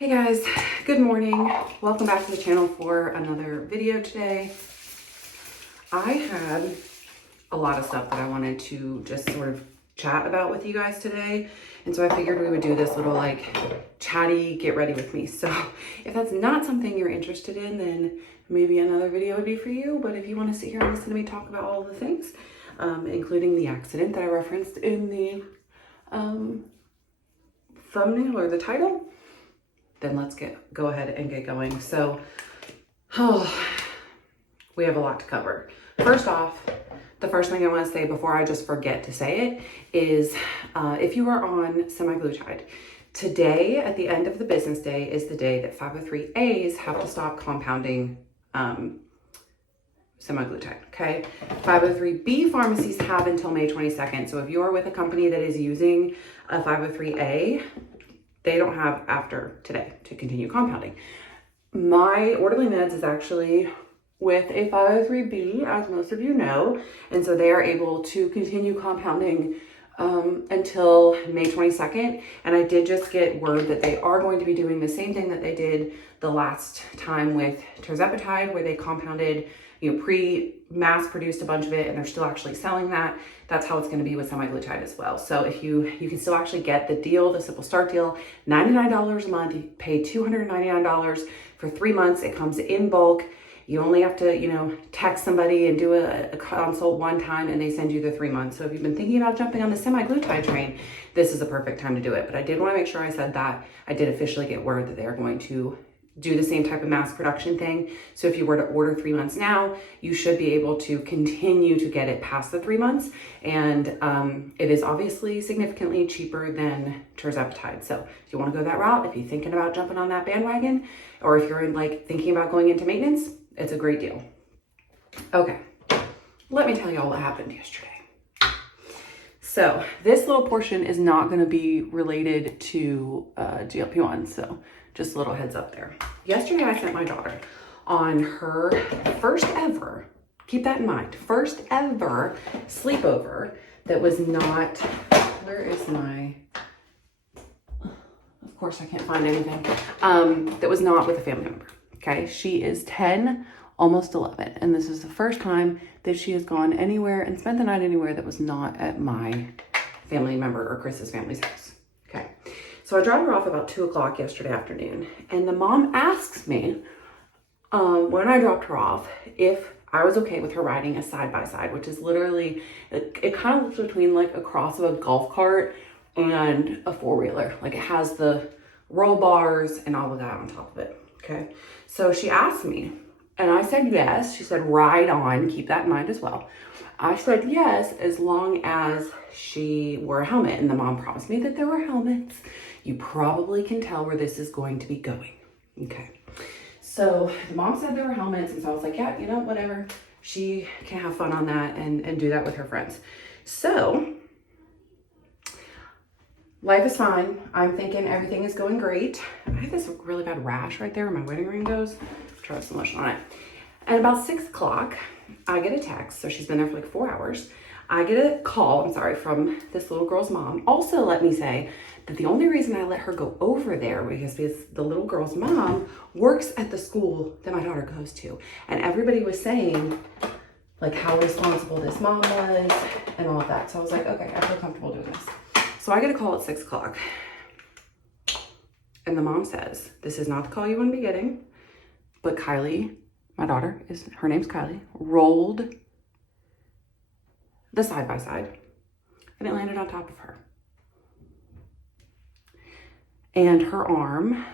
Hey guys, good morning. Welcome back to the channel for another video today. I had a lot of stuff that I wanted to just sort of chat about with you guys today. And so I figured we would do this little like chatty get ready with me. So if that's not something you're interested in, then maybe another video would be for you. But if you want to sit here and listen to me talk about all the things, including the accident that I referenced in the thumbnail or the title, then let's go ahead and get going. So, we have a lot to cover. First off, the first thing I want to say before I just forget to say it is, if you are on semaglutide, today at the end of the business day is the day that 503As have to stop compounding semaglutide, okay? 503B pharmacies have until May 22nd. So if you're with a company that is using a 503A, they don't have after today to continue compounding. My Orderly Meds is actually with a 503B, as most of you know, and so they are able to continue compounding until May 22nd. And I did just get word that they are going to be doing the same thing that they did the last time with tirzepatide, where they compounded, pre-mass produced a bunch of it, and they're still actually selling that. That's how it's going to be with semaglutide as well. So if you can still actually get the deal, the Simple Start deal, $99 a month. You pay $299 for 3 months. It comes in bulk. You only have to, text somebody and do a consult one time, and they send you the 3 months. So if you've been thinking about jumping on the semaglutide train, this is the perfect time to do it. But I did want to make sure I said that. I did officially get word that they're going to do the same type of mass production thing. So if you were to order 3 months now, you should be able to continue to get it past the 3 months. And it is obviously significantly cheaper than tirzepatide. So if you want to go that route, if you're thinking about jumping on that bandwagon, or if you're thinking about going into maintenance, it's a great deal. Okay, let me tell you all what happened yesterday. So this little portion is not going to be related to GLP-1. So just a little heads up there. Yesterday, I sent my daughter on her first ever, keep that in mind, first ever sleepover that was not, where is my, of course I can't find anything, that was not with a family member, okay? She is 10, almost 11, and this is the first time that she has gone anywhere and spent the night anywhere that was not at my family member or Chris's family's house, okay? So I dropped her off about 2 o'clock yesterday afternoon, and the mom asks me when I dropped her off if I was okay with her riding a side-by-side, which is literally, it kind of looks between like a cross of a golf cart and a four-wheeler. Like it has the roll bars and all of that on top of it, okay? So she asked me, and I said yes. She said ride on, keep that in mind as well. I said yes, as long as she wore a helmet, and the mom promised me that there were helmets. You probably can tell where this is going to be going. Okay. So the mom said there were helmets, and so I was like, yeah, whatever. She can have fun on that and do that with her friends. So life is fine. I'm thinking everything is going great. I have this really bad rash right there where my wedding ring goes. Try some lotion on it. And about 6 o'clock, I get a text. So she's been there for like 4 hours. I get a call, from this little girl's mom. Also, let me say that the only reason I let her go over there because the little girl's mom works at the school that my daughter goes to. And everybody was saying like how responsible this mom was and all of that. So I was like, okay, I feel comfortable doing this. So I get a call at 6 o'clock. And the mom says, this is not the call you want to be getting, but Kylie, my daughter, her name's Kylie, rolled the side-by-side and it landed on top of her. And her arm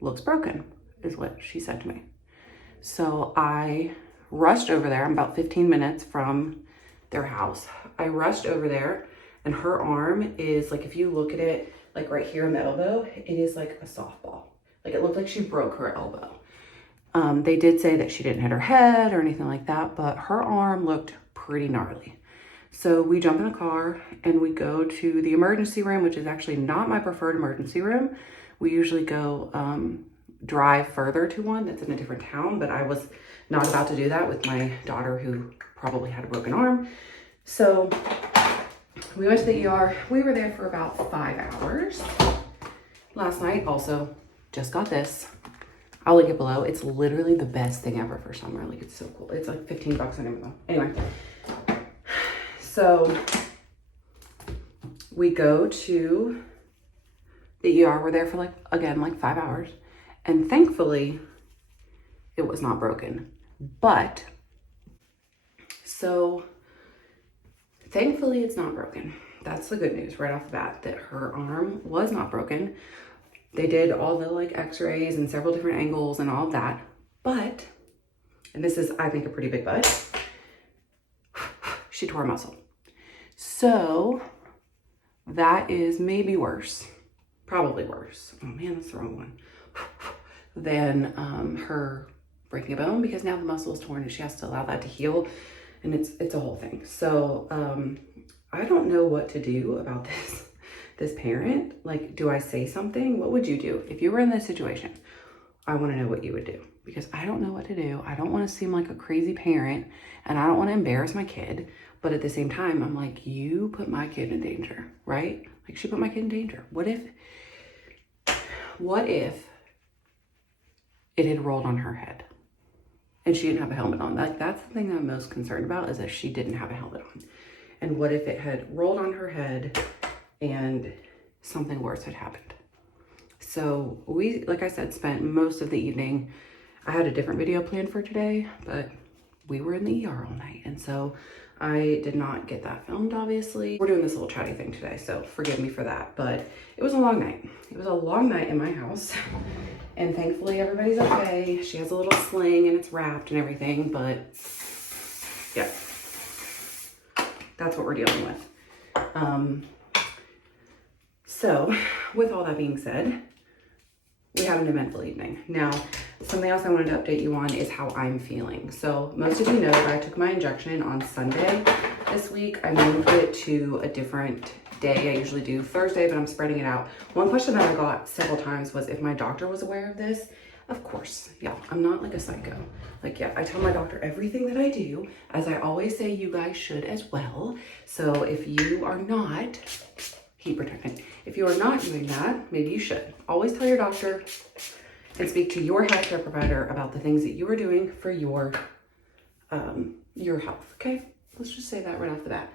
looks broken, is what she said to me. So I rushed over there. I'm about 15 minutes from their house. I rushed over there, and her arm is like, if you look at it, like right here in the elbow, it is like a softball. Like it looked like she broke her elbow. They did say that she didn't hit her head or anything like that, but her arm looked pretty gnarly. So we jump in a car and we go to the emergency room, which is actually not my preferred emergency room. We usually go drive further to one that's in a different town, but I was not about to do that with my daughter who probably had a broken arm. So we went to the ER. We were there for about 5 hours. Last night also just got this. I'll link it below. It's literally the best thing ever for summer. Like, it's so cool. It's like 15 bucks on Amazon. Anyway, so we go to the ER. We're there for like, again, like 5 hours. And thankfully, it was not broken. But, so thankfully it's not broken. That's the good news right off the bat, that her arm was not broken. They did all the like x-rays and several different angles and all of that. But, and this is, I think, a pretty big but, she tore a muscle. So that is maybe worse, probably worse. Oh man, that's the wrong one. Than her breaking a bone, because now the muscle is torn and she has to allow that to heal, and it's a whole thing. So I don't know what to do about this parent. Like, do I say something? What would you do if you were in this situation? I want to know what you would do, because I don't know what to do. I don't want to seem like a crazy parent, and I don't want to embarrass my kid, but at the same time, I'm like, you put my kid in danger, right? Like, she put my kid in danger. What if it had rolled on her head and she didn't have a helmet on? Like, that's the thing that I'm most concerned about, is that she didn't have a helmet on. And what if it had rolled on her head and something worse had happened? So we, like I said, spent most of the evening. I had a different video planned for today, but we were in the ER all night. And so I did not get that filmed, obviously. We're doing this little chatty thing today, so forgive me for that. But it was a long night. It was a long night in my house. And thankfully everybody's okay. She has a little sling and it's wrapped and everything, but yeah, that's what we're dealing with. So with all that being said, we had an eventful evening. Now, something else I wanted to update you on is how I'm feeling. So most of you know that I took my injection on Sunday this week. I moved it to a different day. I usually do Thursday, but I'm spreading it out. One question that I got several times was if my doctor was aware of this. Of course, yeah, I'm not like a psycho. Like, yeah, I tell my doctor everything that I do. As I always say, you guys should as well. So if you are not, heat protectant, if you are not doing that, maybe you should. Always tell your doctor and speak to your healthcare provider about the things that you are doing for your health, okay? Let's just say that right off the bat.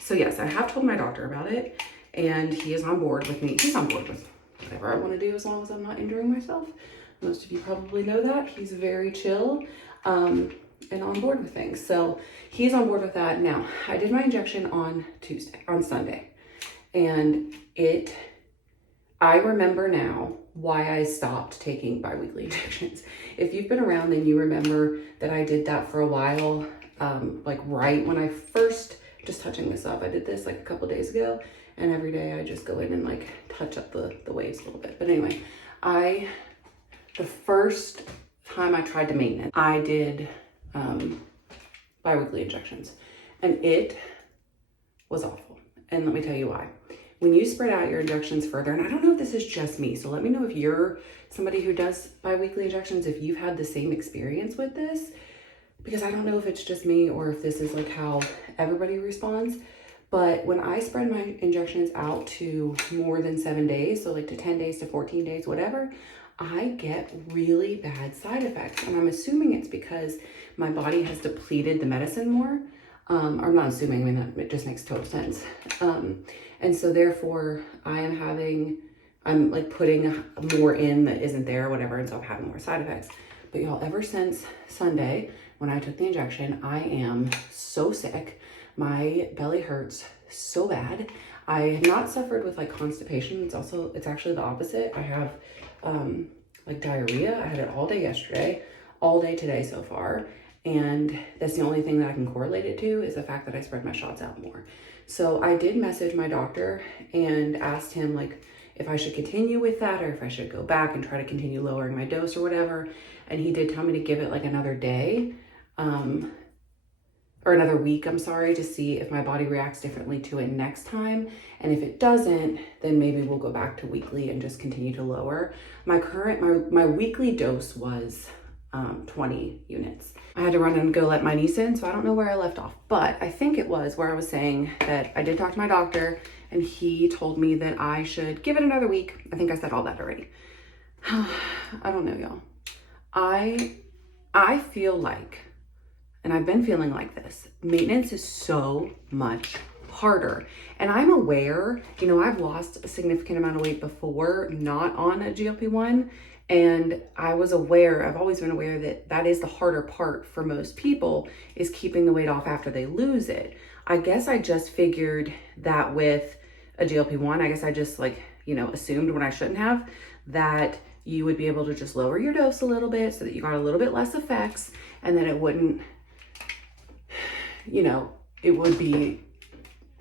So yes, I have told my doctor about it, and he is on board with me. He's on board with whatever I want to do, as long as I'm not injuring myself. Most of you probably know that. He's very chill and on board with things. So he's on board with that. Now, I did my injection on Sunday, and I remember now why I stopped taking biweekly injections. If you've been around, then you remember that I did that for a while, like right when I first, just touching this up, I did this like a couple days ago, and every day I just go in and like touch up the waves a little bit. But anyway, the first time I tried to maintenance, I did biweekly injections, and it was awful. And let me tell you why. When you spread out your injections further, and I don't know if this is just me, so let me know if you're somebody who does biweekly injections, if you've had the same experience with this, because I don't know if it's just me or if this is like how everybody responds. But when I spread my injections out to more than 7 days, so like to 10 days to 14 days, whatever, I get really bad side effects. And I'm assuming it's because my body has depleted the medicine more. I'm not assuming, I mean, it just makes total sense. And so therefore I'm like putting more in that isn't there or whatever. And so I'm having more side effects. But y'all, ever since Sunday, when I took the injection, I am so sick. My belly hurts so bad. I have not suffered with like constipation. It's actually the opposite. I have like diarrhea. I had it all day yesterday, all day today so far. And that's the only thing that I can correlate it to is the fact that I spread my shots out more. So I did message my doctor and asked him like if I should continue with that or if I should go back and try to continue lowering my dose or whatever. And he did tell me to give it like another day, or another week, I'm sorry, to see if my body reacts differently to it next time. And if it doesn't, then maybe we'll go back to weekly and just continue to lower. My weekly dose was 20 units. I had to run and go let my niece in, so I don't know where I left off, but I think it was where I was saying that I did talk to my doctor and he told me that I should give it another week. I think I said all that already. I don't know, y'all. I feel like, and I've been feeling like this, maintenance is so much harder. And I'm aware, you know, I've lost a significant amount of weight before, not on a GLP-1. And I was aware, I've always been aware that that is the harder part for most people, is keeping the weight off after they lose it. I guess I just figured that with a GLP-1, I guess I just like, you know, assumed when I shouldn't have, that you would be able to just lower your dose a little bit so that you got a little bit less effects, and then it wouldn't, you know, it would be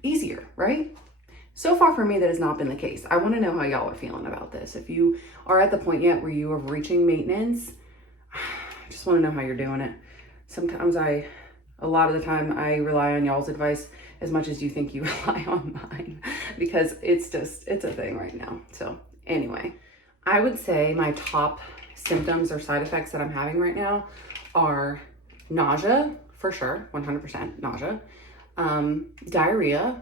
easier, right? So far for me, that has not been the case. I want to know how y'all are feeling about this. If you are at the point yet where you are reaching maintenance, I just want to know how you're doing it. Sometimes a lot of the time I rely on y'all's advice as much as you think you rely on mine, because it's a thing right now. So anyway, I would say my top symptoms or side effects that I'm having right now are nausea, for sure, 100% nausea, diarrhea,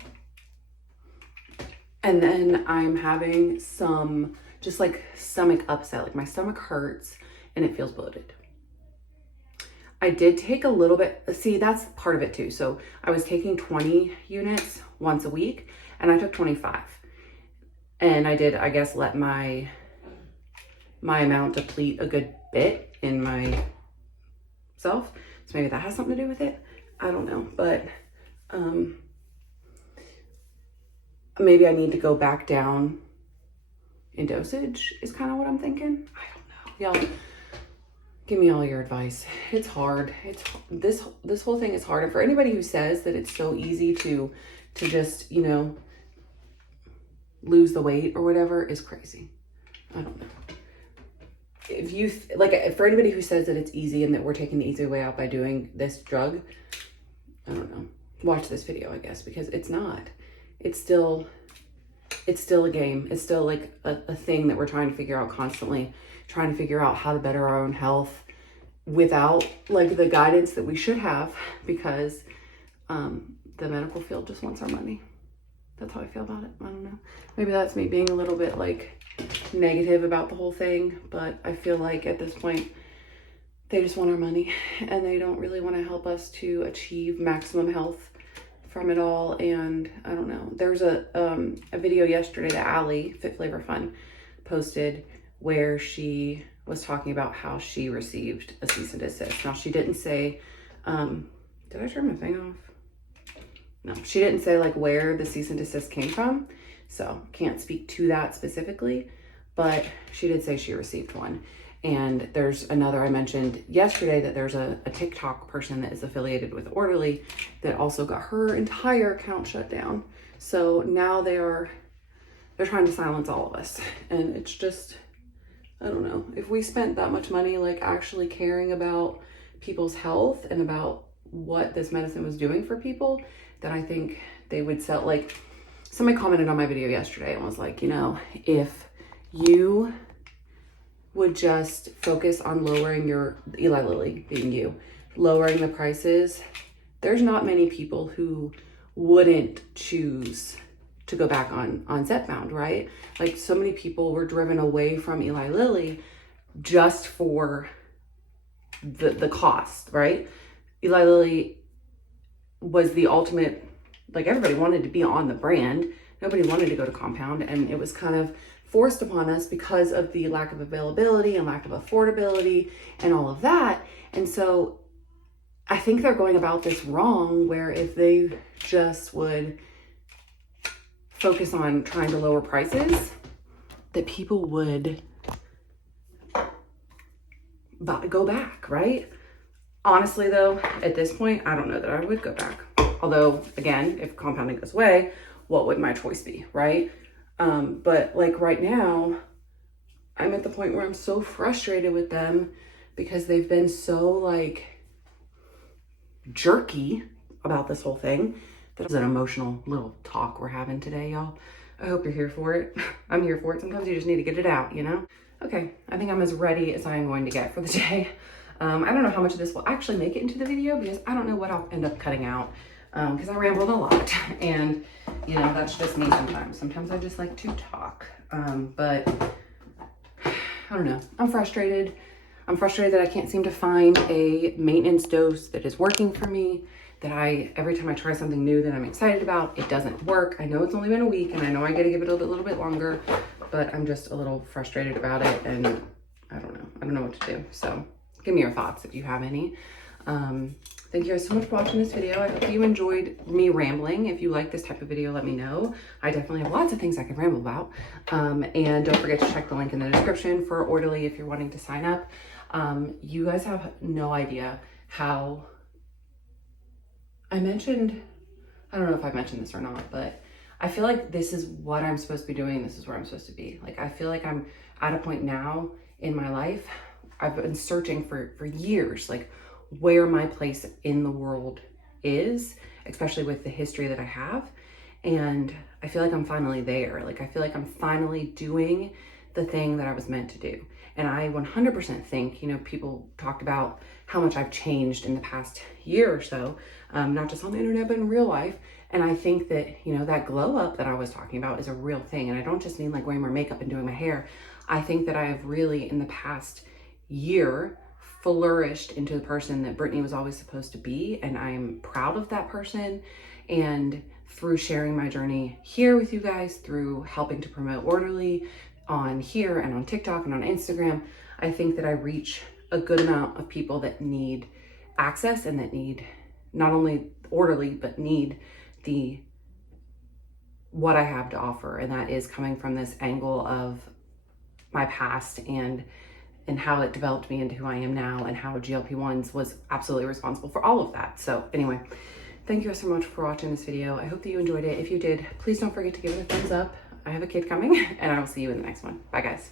and then I'm having some just like stomach upset, like my stomach hurts and it feels bloated. I did take a little bit, see, that's part of it too. So I was taking 20 units once a week and I took 25. And I did, I guess, let my amount deplete a good bit in myself. So maybe that has something to do with it. I don't know, but maybe I need to go back down in dosage is kind of what I'm thinking. I don't know. Y'all, give me all your advice. It's hard. This whole thing is hard. And for anybody who says that it's so easy to just, you know, lose the weight or whatever, is crazy. I don't know. If you, for anybody who says that it's easy and that we're taking the easy way out by doing this drug, I don't know. Watch this video, I guess, because it's not. It's still a game. It's still like a thing that we're trying to figure out constantly, trying to figure out how to better our own health without like the guidance that we should have, because the medical field just wants our money. That's how I feel about it. I don't know. Maybe that's me being a little bit like negative about the whole thing, but I feel like at this point, they just want our money and they don't really want to help us to achieve maximum health from it all. And I don't know. There's a video yesterday that Allie, Fit Flavor Fun, posted where she was talking about how she received a cease and desist. Now, she didn't say, did I turn my thing off? No, she didn't say like where the cease and desist came from. So can't speak to that specifically, but she did say she received one. And there's another, I mentioned yesterday that there's a TikTok person that is affiliated with Orderly that also got her entire account shut down. So now they're trying to silence all of us. And it's just, I don't know, if we spent that much money like actually caring about people's health and about what this medicine was doing for people, then I think they would sell. Like, somebody commented on my video yesterday and was like, you know, if you would just focus on lowering your, Eli Lilly being you, lowering the prices, there's not many people who wouldn't choose to go back on Zepbound, right? Like, so many people were driven away from Eli Lilly just for the cost, right? Eli Lilly was the ultimate, like, everybody wanted to be on the brand. Nobody wanted to go to compound, and it was kind of forced upon us because of the lack of availability and lack of affordability and all of that. And so I think they're going about this wrong, where if they just would focus on trying to lower prices, that people would go back, right? Honestly though, at this point, I don't know that I would go back. Although, again, if compounding goes away, what would my choice be, right? But like right now, I'm at the point where I'm so frustrated with them because they've been so like jerky about this whole thing. That's an emotional little talk we're having today, y'all. I hope you're here for it. I'm here for it. Sometimes you just need to get it out, you know? Okay, I think I'm as ready as I am going to get for the day. I don't know how much of this will actually make it into the video because I don't know what I'll end up cutting out. Because I rambled a lot, and you know, that's just me sometimes. Sometimes I just like to talk, but I don't know. I'm frustrated. I'm frustrated that I can't seem to find a maintenance dose that is working for me, that every time I try something new that I'm excited about, it doesn't work. I know it's only been a week and I know I got to give it a little bit longer, but I'm just a little frustrated about it and I don't know. I don't know what to do. So give me your thoughts if you have any. Thank you guys so much for watching this video. I hope you enjoyed me rambling. If you like this type of video, let me know. I definitely have lots of things I can ramble about. And don't forget to check the link in the description for Orderly if you're wanting to sign up. You guys have no idea how I don't know if I mentioned this or not, but I feel like this is what I'm supposed to be doing. This is where I'm supposed to be. Like, I feel like I'm at a point now in my life. I've been searching for years, like where my place in the world is, especially with the history that I have. And I feel like I'm finally there. Like, I feel like I'm finally doing the thing that I was meant to do. And I 100% think, you know, people talked about how much I've changed in the past year or so, not just on the internet, but in real life. And I think that, you know, that glow up that I was talking about is a real thing. And I don't just mean like wearing more makeup and doing my hair. I think that I have really, in the past year, flourished into the person that Brittany was always supposed to be. And I'm proud of that person. And through sharing my journey here with you guys, through helping to promote Orderly on here and on TikTok and on Instagram, I think that I reach a good amount of people that need access and that need not only Orderly, but need what I have to offer. And that is coming from this angle of my past and how it developed me into who I am now, and how GLP-1s was absolutely responsible for all of that. So anyway, thank you guys so much for watching this video. I hope that you enjoyed it. If you did, please don't forget to give it a thumbs up. I have a kid coming and I will see you in the next one. Bye guys.